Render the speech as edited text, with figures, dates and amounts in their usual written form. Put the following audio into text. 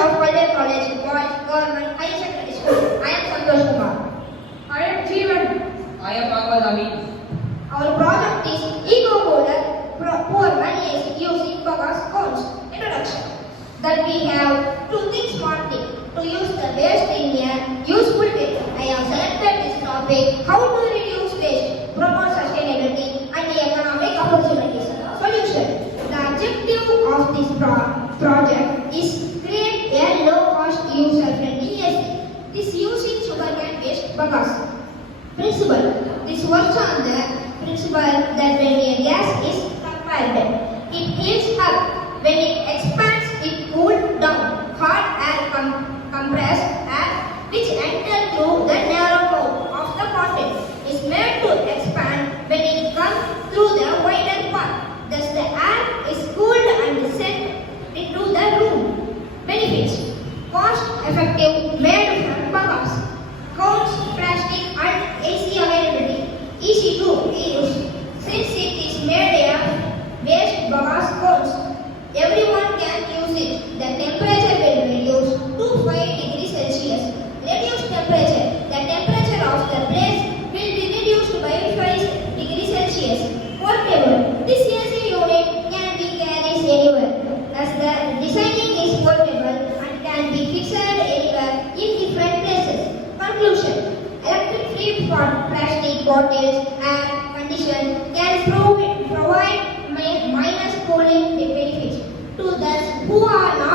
of Collier College, Boys Government Higher Secondary School. I am Santosh Kumar. I am Jeevan. I am Ahmad Amin. Our project is Eco-Cooler Poor Money is using Baga's cones. Introduction. That we have to think smartly to use the waste in a useful way. I have selected this topic, how to reduce waste, promote sustainability and economic opportunities. Solution. The objective of this project is create a low-cost user-friendly AC. This using sugarcane waste bagasse. Principle. This works on the principle that when a gas is compressed, it heats up. When it expands, it cools down. Hot air compressed air which enters through the narrow mouth of the bottle is made to expand when it comes through the wider path. Thus the air is cooled and sent into the room. Benefits. Cost effective, made from bagasse. Cones, plastic and AC availability. Easy to use. Since it is made of waste bagasse cones, everyone can use it. The temperature will reduce to 5 degrees Celsius. Reduced temperature. The temperature of the place will be reduced by 5 degrees Celsius. Portable. This AC unit can be carried anywhere. As the designing is portable and can be fixed anywhere in different places. Conclusion. Electric free for plastic bottles air condition can provide minus cooling benefits to those who are not